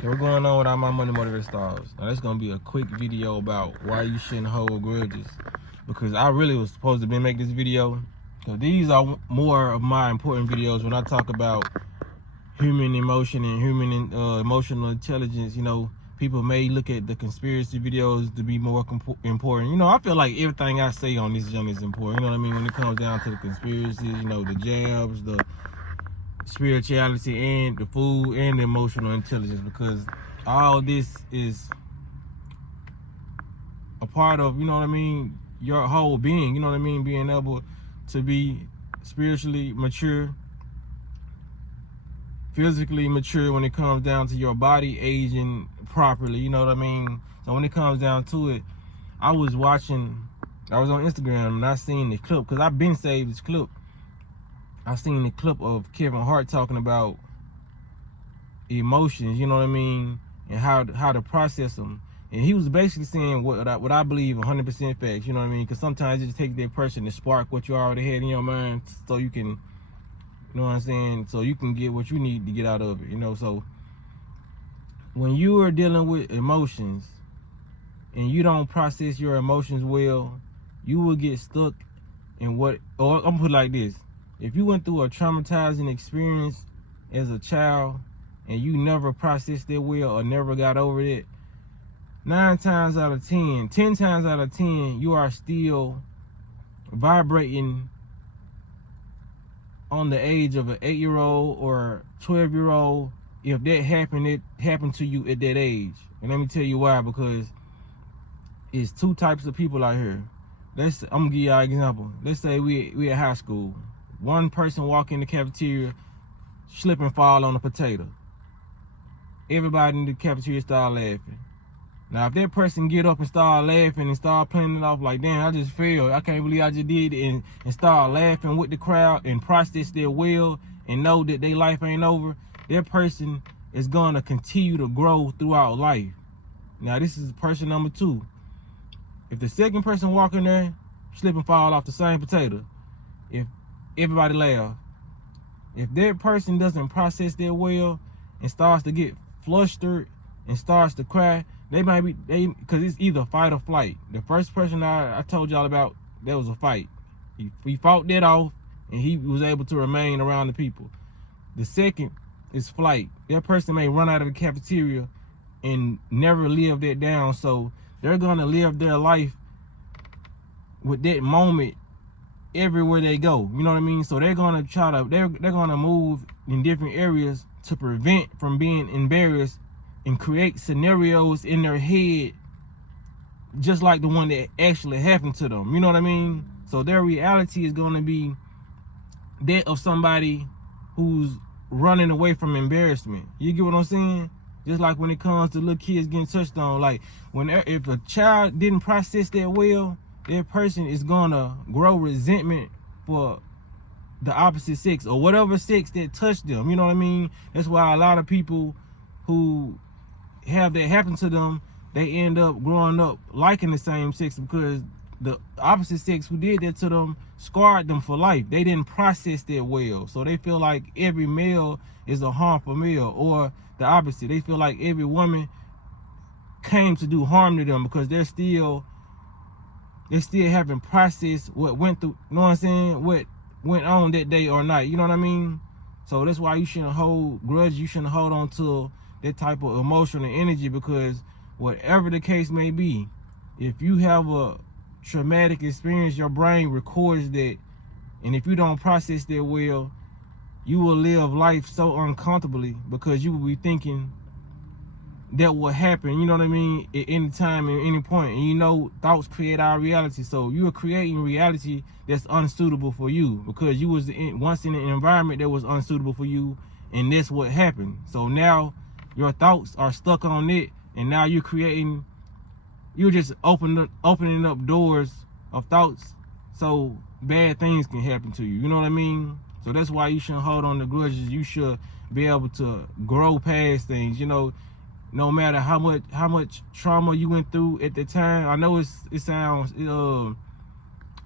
So what's going on with all my money motivated stars? Now that's gonna be a quick video about why you shouldn't hold grudges, because I really was supposed to make this video. So these are more of my important videos when I talk about human emotion and human emotional intelligence. You know, people may look at the conspiracy videos to be more important. You know, I feel like everything I say on this channel is important. You know what I mean? When it comes down to the conspiracies, you know, the jabs, the spirituality, and the food, and the emotional intelligence, because all this is a part of, you know what I mean, your whole being. You know what I mean? Being able to be spiritually mature, physically mature when it comes down to your body aging properly. You know what I mean? So when it comes down to it, I was on Instagram and I seen the clip, because I've been saved this clip. I seen the clip of Kevin Hart talking about emotions, you know what I mean, and how to process them. And he was basically saying what I believe 100% facts, you know what I mean? Because sometimes it just takes that person to spark what you already had in your mind, so you can, you know what I'm saying, so you can get what you need to get out of it, you know. So when you are dealing with emotions and you don't process your emotions well, you will get stuck in or I'm gonna put it like this. If you went through a traumatizing experience as a child and you never processed it well or never got over it, 10 times out of 10, you are still vibrating on the age of an 8-year-old or 12-year-old. If that happened, it happened to you at that age. And let me tell you why. Because it's two types of people out here. I'm gonna give y'all an example. Let's say we at high school. One person walk in the cafeteria, slip and fall on a potato. Everybody in the cafeteria start laughing. Now, if that person get up and start laughing and start playing it off like, damn, I just failed, I can't believe I just did it, and start laughing with the crowd and process their will and know that their life ain't over, that person is gonna continue to grow throughout life. Now, this is person number two. If the second person walk in there, slip and fall off the same potato, if everybody laugh, if that person doesn't process their well and starts to get flustered and starts to cry, because it's either fight or flight. The first person I told y'all about, that was a fight. He fought that off and he was able to remain around the people. The second is flight. That person may run out of the cafeteria and never live that down, so they're gonna live their life with that moment everywhere they go. You know what I mean? So they're gonna they're gonna move in different areas to prevent from being embarrassed and create scenarios in their head just like the one that actually happened to them. You know what I mean? So their reality is gonna be that of somebody who's running away from embarrassment. You get what I'm saying? Just like when it comes to little kids getting touched on, like if a child didn't process that well, that person is gonna grow resentment for the opposite sex or whatever sex that touched them. You know what I mean? That's why a lot of people who have that happen to them, they end up growing up liking the same sex, because the opposite sex who did that to them scarred them for life. They didn't process that well, so they feel like every male is a harmful male, or the opposite. They feel like every woman came to do harm to them, because they still haven't processed what went through, you know what I'm saying, what went on that day or night. You know what I mean? So that's why you shouldn't hold grudges. You shouldn't hold on to that type of emotional energy, because whatever the case may be, if you have a traumatic experience, your brain records that, and if you don't process that well, you will live life so uncomfortably, because you will be thinking that will happen, you know what I mean, at any time, at any point. And you know, thoughts create our reality. So you are creating reality that's unsuitable for you, because you was once in an environment that was unsuitable for you, and that's what happened. So now your thoughts are stuck on it, and now you're just opening up doors of thoughts so bad things can happen to you. You know what I mean? So that's why you shouldn't hold on to grudges. You should be able to grow past things, you know, no matter how much trauma you went through at the time. I know it sounds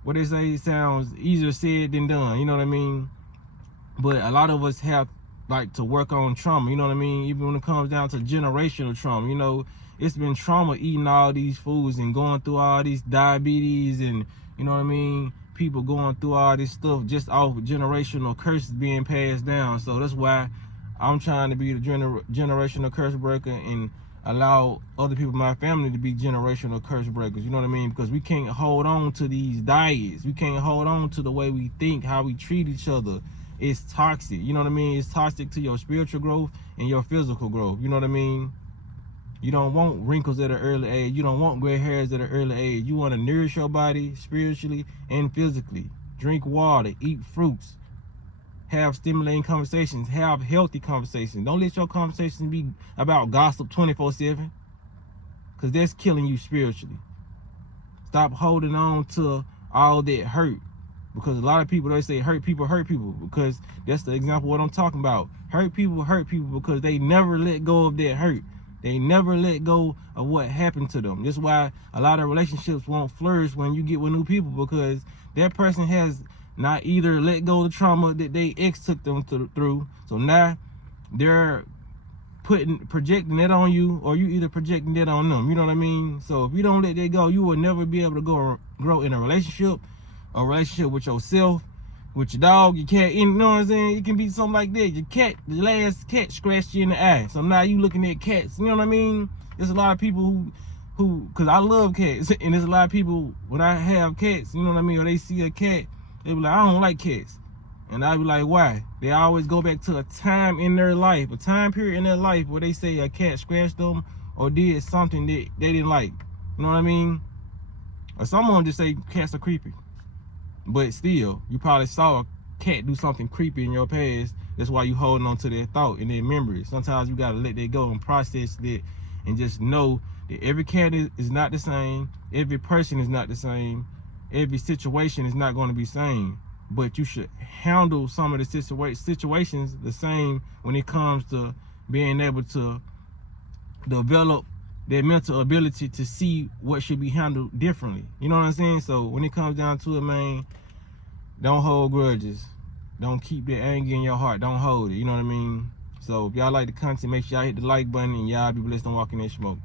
what they say, it sounds easier said than done, you know what I mean? But a lot of us have like to work on trauma, you know what I mean? Even when it comes down to generational trauma, you know, it's been trauma eating all these foods and going through all these diabetes and, you know what I mean, people going through all this stuff just off generational curses being passed down. So that's why I'm trying to be the generational curse breaker and allow other people in my family to be generational curse breakers, you know what I mean? Because we can't hold on to these diets. We can't hold on to the way we think, how we treat each other. It's toxic, you know what I mean? It's toxic to your spiritual growth and your physical growth, you know what I mean? You don't want wrinkles at an early age. You don't want gray hairs at an early age. You want to nourish your body spiritually and physically. Drink water, eat fruits, have stimulating conversations, have healthy conversations. Don't let your conversations be about gossip 24/7, because that's killing you spiritually. Stop holding on to all that hurt, because a lot of people, they say hurt people, because that's the example of what I'm talking about. Hurt people because they never let go of that hurt. They never let go of what happened to them. That's why a lot of relationships won't flourish when you get with new people, because that person has not either let go of the trauma that they ex took them through. So now they're projecting that on you, or you either projecting that on them. You know what I mean? So if you don't let that go, you will never be able to grow in a relationship with yourself, with your dog, your cat. You know what I'm saying? It can be something like that. Your cat, the last cat scratched you in the eye. So now you looking at cats. You know what I mean? There's a lot of people who, because I love cats, and there's a lot of people, when I have cats, you know what I mean, or they see a cat, they be like, I don't like cats. And I be like, why? They always go back to a time in their life, a time period in their life where they say a cat scratched them or did something that they didn't like. You know what I mean? Or someone just say cats are creepy. But still, you probably saw a cat do something creepy in your past. That's why you holding on to that thought and that memory. Sometimes you gotta let that go and process that, and just know that every cat is not the same. Every person is not the same. Every situation is not going to be the same. But you should handle some of the situations the same when it comes to being able to develop that mental ability to see what should be handled differently. You know what I'm saying? So when it comes down to it, man, don't hold grudges. Don't keep that anger in your heart. Don't hold it. You know what I mean? So if y'all like the content, make sure y'all hit the like button, and y'all be blessed and walk in that smoke.